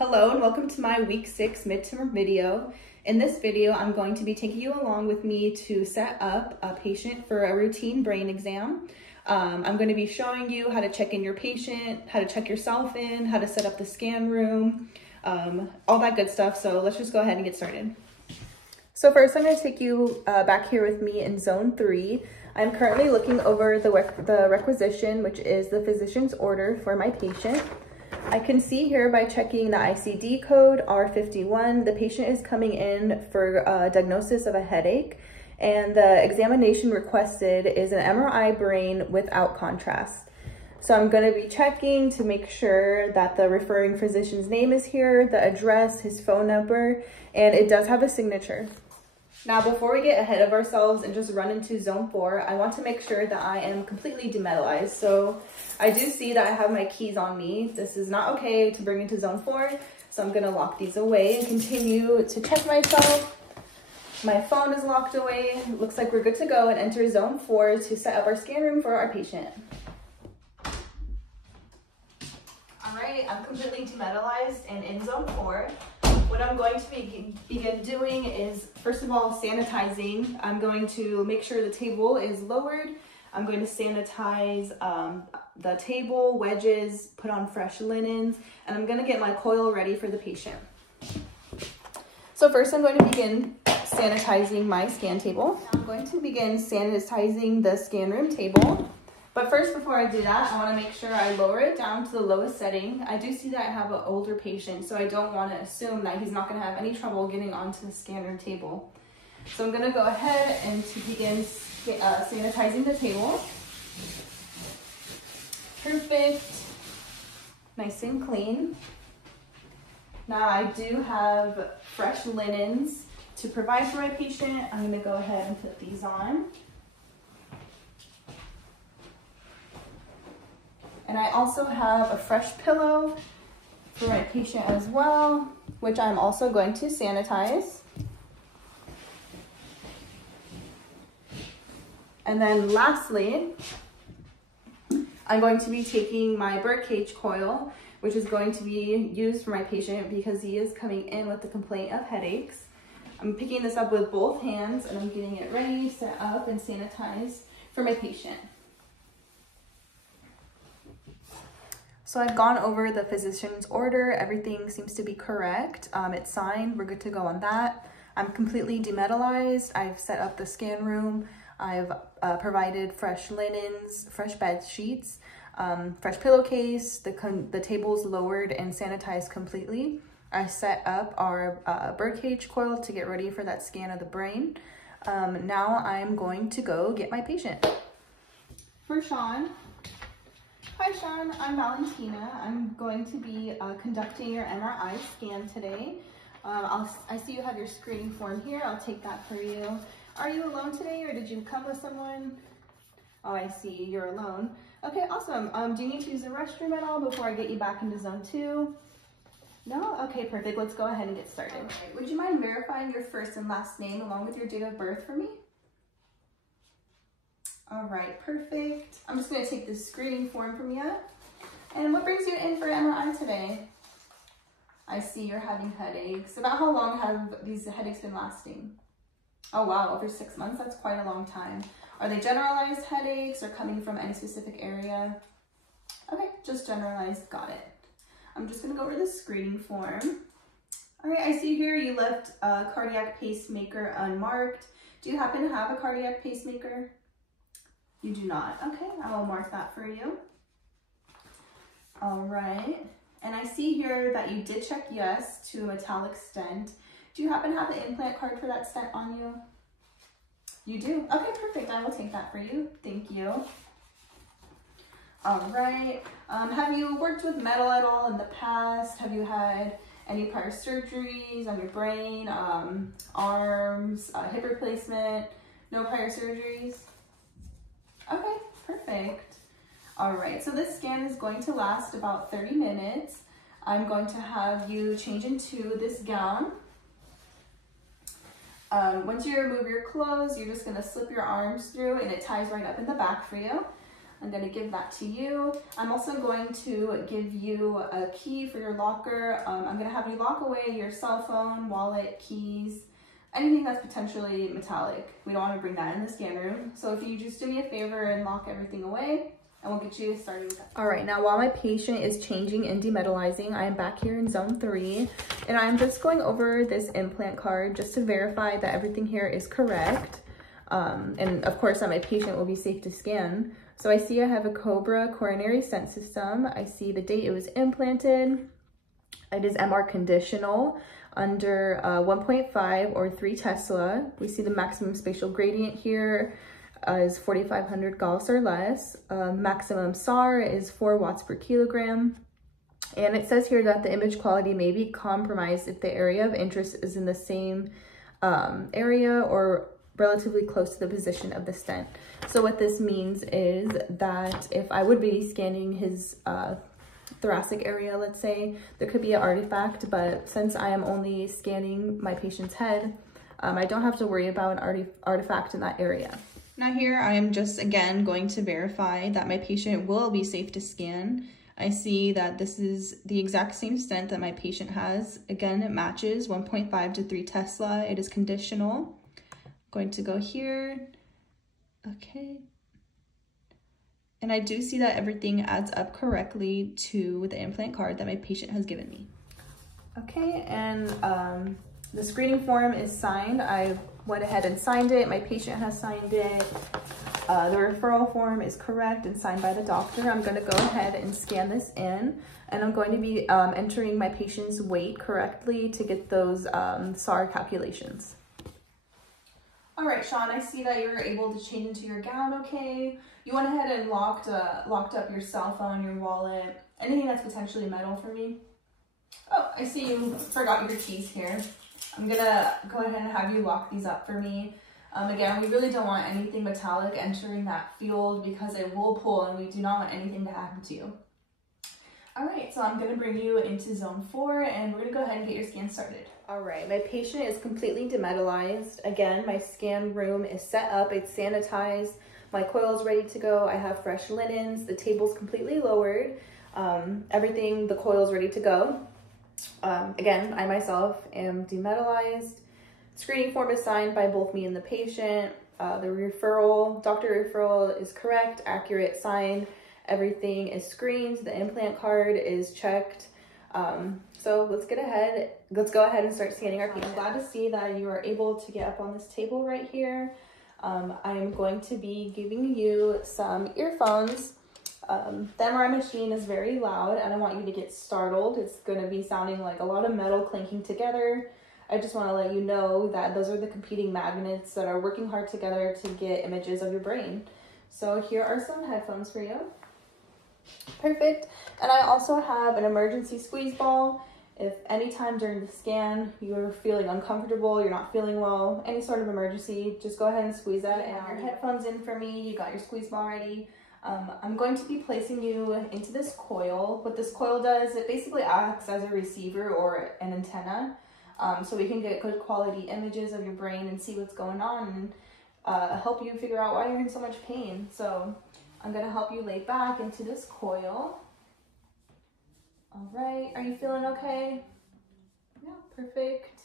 Hello and welcome to my week 6 midterm video. In this video, I'm going to be taking you along with me to set up a patient for a routine brain exam. I'm going to be showing you how to check in your patient, how to check yourself in, how to set up the scan room, all that good stuff. So let's just go ahead and get started. So first, I'm going to take you back here with me in zone 3. I'm currently looking over the requisition, which is the physician's order for my patient. I can see here by checking the ICD code R51, the patient is coming in for a diagnosis of a headache, and the examination requested is an MRI brain without contrast. So I'm going to be checking to make sure that the referring physician's name is here, the address, his phone number, and it does have a signature. Now, before we get ahead of ourselves and just run into zone 4, I want to make sure that I am completely demedalized. So I do see that I have my keys on me. This is not okay to bring into zone 4. So I'm gonna lock these away and continue to check myself. My phone is locked away. Looks like we're good to go and enter zone 4 to set up our scan room for our patient. All right, I'm completely demedalized and in zone 4. What I'm going to begin doing is, first of all, sanitizing. I'm going to make sure the table is lowered. I'm going to sanitize the table, wedges, put on fresh linens, and I'm going to get my coil ready for the patient. So first I'm going to begin sanitizing my scan table. I'm going to begin sanitizing the scan room table. But first, before I do that, I want to make sure I lower it down to the lowest setting. I do see that I have an older patient, so I don't want to assume that he's not going to have any trouble getting onto the scan room table. So I'm going to go ahead and to begin sanitizing the table. Perfect. Nice and clean. Now I do have fresh linens to provide for my patient. I'm going to go ahead and put these on. And I also have a fresh pillow for my patient as well, which I'm also going to sanitize. And then lastly, I'm going to be taking my birdcage coil, which is going to be used for my patient because he is coming in with the complaint of headaches. I'm picking this up with both hands and I'm getting it ready, set up, and sanitized for my patient. So I've gone over the physician's order. Everything seems to be correct. It's signed. We're good to go on that. I'm completely demedalized. I've set up the scan room. I've provided fresh linens, fresh bed sheets, fresh pillowcase. The table's lowered and sanitized completely. I set up our birdcage coil to get ready for that scan of the brain. Now I'm going to go get my patient. For Sean. Hi Sean, I'm Valentina. I'm going to be conducting your MRI scan today. I see you have your screening form here. I'll take that for you. Are you alone today or did you come with someone? Oh, I see, you're alone. Okay, awesome. Do you need to use the restroom at all before I get you back into zone 2? No? Okay, perfect. Let's go ahead and get started. Okay. Would you mind verifying your first and last name along with your date of birth for me? All right, perfect. I'm just gonna take this screening form from you. And what brings you in for MRI today? I see you're having headaches. About how long have these headaches been lasting? Oh wow, over 6 months, that's quite a long time. Are they generalized headaches or coming from any specific area? Okay, just generalized, got it. I'm just gonna go over the screening form. All right, I see here you left a cardiac pacemaker unmarked. Do you happen to have a cardiac pacemaker? You do not. Okay, I will mark that for you. All right, and I see here that you did check yes to a metallic stent. Do you happen to have the implant card for that stent on you? You do? Okay, perfect. I will take that for you. Thank you. All right. Have you worked with metal at all in the past? Have you had any prior surgeries on your brain, arms, hip replacement? No prior surgeries? Okay, perfect. All right, so this scan is going to last about 30 minutes. I'm going to have you change into this gown. Once you remove your clothes, you're just gonna slip your arms through and it ties right up in the back for you. I'm going to give that to you. I'm also going to give you a key for your locker. I'm going to have you lock away your cell phone, wallet, keys, anything that's potentially metallic. We don't want to bring that in the scan room. So if you just do me a favor and lock everything away, and we'll get you started with that. All right, now while my patient is changing and demetallizing, I am back here in zone 3, and I'm just going over this implant card just to verify that everything here is correct. And of course that my patient will be safe to scan. So I see I have a Cobra coronary stent system. I see the date it was implanted. It is MR conditional under 1.5 or 3 Tesla. We see the maximum spatial gradient here is 4,500 Gauss or less. Maximum SAR is 4 watts per kilogram. And it says here that the image quality may be compromised if the area of interest is in the same area or relatively close to the position of the stent. So what this means is that if I would be scanning his thoracic area, let's say, there could be an artifact, but since I am only scanning my patient's head, I don't have to worry about an artifact in that area. Now here I am just again going to verify that my patient will be safe to scan. I see that this is the exact same stent that my patient has. Again, it matches 1.5 to 3 Tesla. It is conditional. Going to go here. Okay. And I do see that everything adds up correctly to the implant card that my patient has given me. Okay, and the screening form is signed. I went ahead and signed it. My patient has signed it. The referral form is correct and signed by the doctor. I'm going to go ahead and scan this in, and I'm going to be entering my patient's weight correctly to get those SAR calculations. All right, Sean, I see that you were able to change into your gown okay. You went ahead and locked up your cell phone, your wallet, anything that's potentially metal for me. Oh, I see you forgot your keys here. I'm gonna go ahead and have you lock these up for me. Again, we really don't want anything metallic entering that field because it will pull and we do not want anything to happen to you. All right, so I'm gonna bring you into zone 4 and we're gonna go ahead and get your scan started. All right, my patient is completely demetallized. Again, my scan room is set up, it's sanitized. My coil is ready to go. I have fresh linens. The table's completely lowered. Everything, the coil is ready to go. Again, I myself am demetallized. Screening form is signed by both me and the patient. The doctor referral is correct, accurate, signed. Everything is screened. The implant card is checked. So let's go ahead and start scanning our patient. I'm glad to see that you are able to get up on this table right here. I'm going to be giving you some earphones. The MRI machine is very loud and I want you to get startled. It's going to be sounding like a lot of metal clinking together. I just want to let you know that those are the competing magnets that are working hard together to get images of your brain. So here are some headphones for you. Perfect. And I also have an emergency squeeze ball. If anytime during the scan you're feeling uncomfortable, you're not feeling well, any sort of emergency, just go ahead and squeeze that. And your headphones in for me, you got your squeeze ball ready. I'm going to be placing you into this coil. What this coil does, it basically acts as a receiver or an antenna. So we can get good quality images of your brain and see what's going on and help you figure out why you're in so much pain. So I'm gonna help you lay back into this coil. All right, are you feeling okay? Yeah, perfect.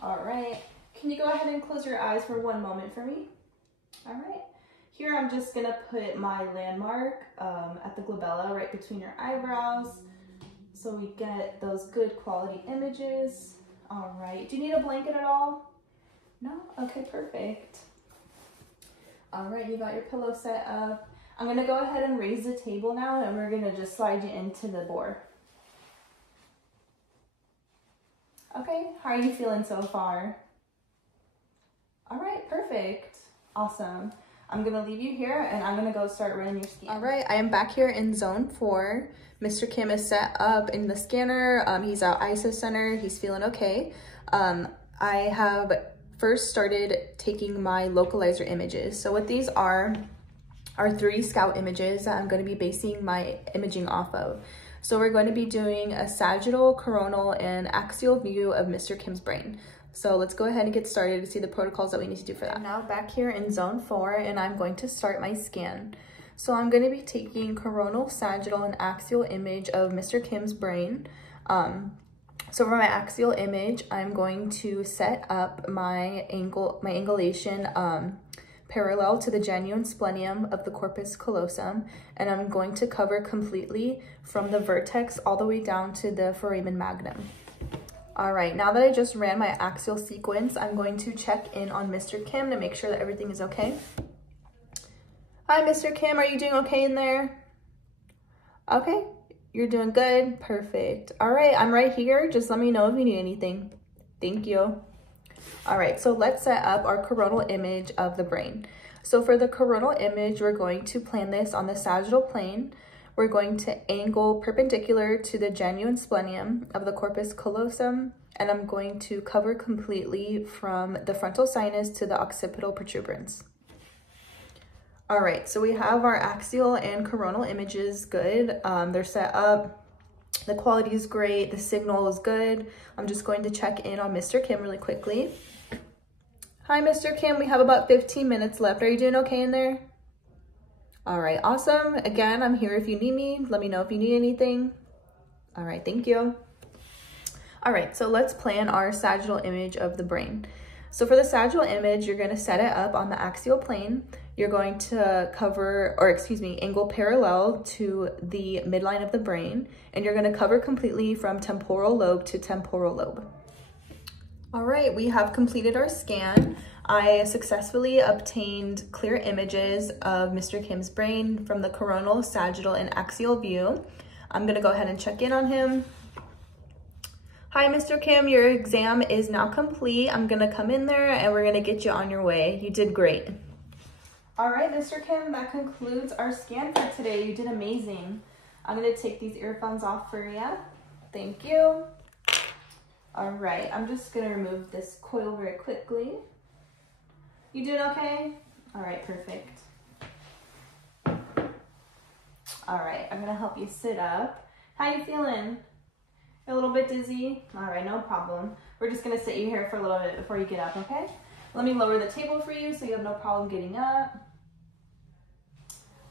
All right, can you go ahead and close your eyes for one moment for me? All right, here I'm just gonna put my landmark at the glabella right between your eyebrows so we get those good quality images. All right, do you need a blanket at all? No? Okay, perfect. All right, you got your pillow set up. I'm gonna go ahead and raise the table now and we're gonna just slide you into the bore. Okay, how are you feeling so far? All right, perfect. Awesome. I'm gonna leave you here and I'm gonna go start running your scan. All right, I am back here in zone 4. Mr. Kim is set up in the scanner. He's at ISO center, he's feeling okay. I have first started taking my localizer images. So what these are 3 scout images that I'm gonna be basing my imaging off of. So we're going to be doing a sagittal, coronal, and axial view of Mr. Kim's brain. So let's go ahead and get started to see the protocols that we need to do for that. I'm now back here in zone 4 and I'm going to start my scan. So I'm going to be taking coronal, sagittal, and axial image of Mr. Kim's brain. So for my axial image, I'm going to set up my angulation parallel to the genuine splenium of the corpus callosum, and I'm going to cover completely from the vertex all the way down to the foramen magnum. All right, now that I just ran my axial sequence, I'm going to check in on Mr. Kim to make sure that everything is okay. Hi, Mr. Kim, are you doing okay in there? Okay, you're doing good, perfect. All right, I'm right here. Just let me know if you need anything. Thank you. All right, so let's set up our coronal image of the brain. So for the coronal image, we're going to plan this on the sagittal plane. We're going to angle perpendicular to the genuine splenium of the corpus callosum, and I'm going to cover completely from the frontal sinus to the occipital protuberance. All right, so we have our axial and coronal images good. They're set up. The quality is great. The signal is good. I'm just going to check in on Mr. Kim really quickly. Hi, Mr. Kim. We have about 15 minutes left. Are you doing okay in there? All right, awesome. Again, I'm here if you need me. Let me know if you need anything. All right, thank you. All right, so let's plan our sagittal image of the brain. So for the sagittal image, you're going to set it up on the axial plane. You're going to angle parallel to the midline of the brain, and you're going to cover completely from temporal lobe to temporal lobe. All right, we have completed our scan. I successfully obtained clear images of Mr. Kim's brain from the coronal, sagittal, and axial view. I'm going to go ahead and check in on him. Hi, Mr. Kim, your exam is now complete. I'm going to come in there and we're going to get you on your way. You did great. All right, Mr. Kim, that concludes our scan for today. You did amazing. I'm going to take these earphones off for you. Thank you. All right, I'm just going to remove this coil very quickly. You doing okay? All right, perfect. All right, I'm going to help you sit up. How you feeling? A little bit dizzy? All right, no problem. We're just going to sit you here for a little bit before you get up, okay? Let me lower the table for you so you have no problem getting up.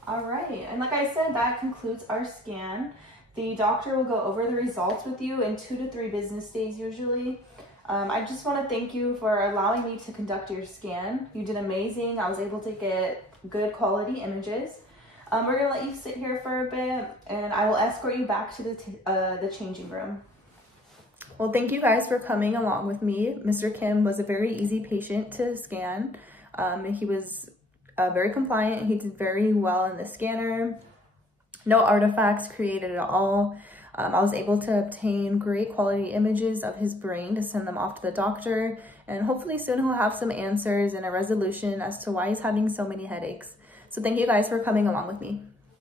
All right, and like I said, that concludes our scan. The doctor will go over the results with you in 2 to 3 business days usually. I just want to thank you for allowing me to conduct your scan. You did amazing. I was able to get good quality images. We're going to let you sit here for a bit, and I will escort you back to the changing room. Well, thank you guys for coming along with me. Mr. Kim was a very easy patient to scan. He was very compliant. He did very well in the scanner. No artifacts created at all. I was able to obtain great quality images of his brain to send them off to the doctor, and hopefully soon he'll have some answers and a resolution as to why he's having so many headaches. So thank you guys for coming along with me.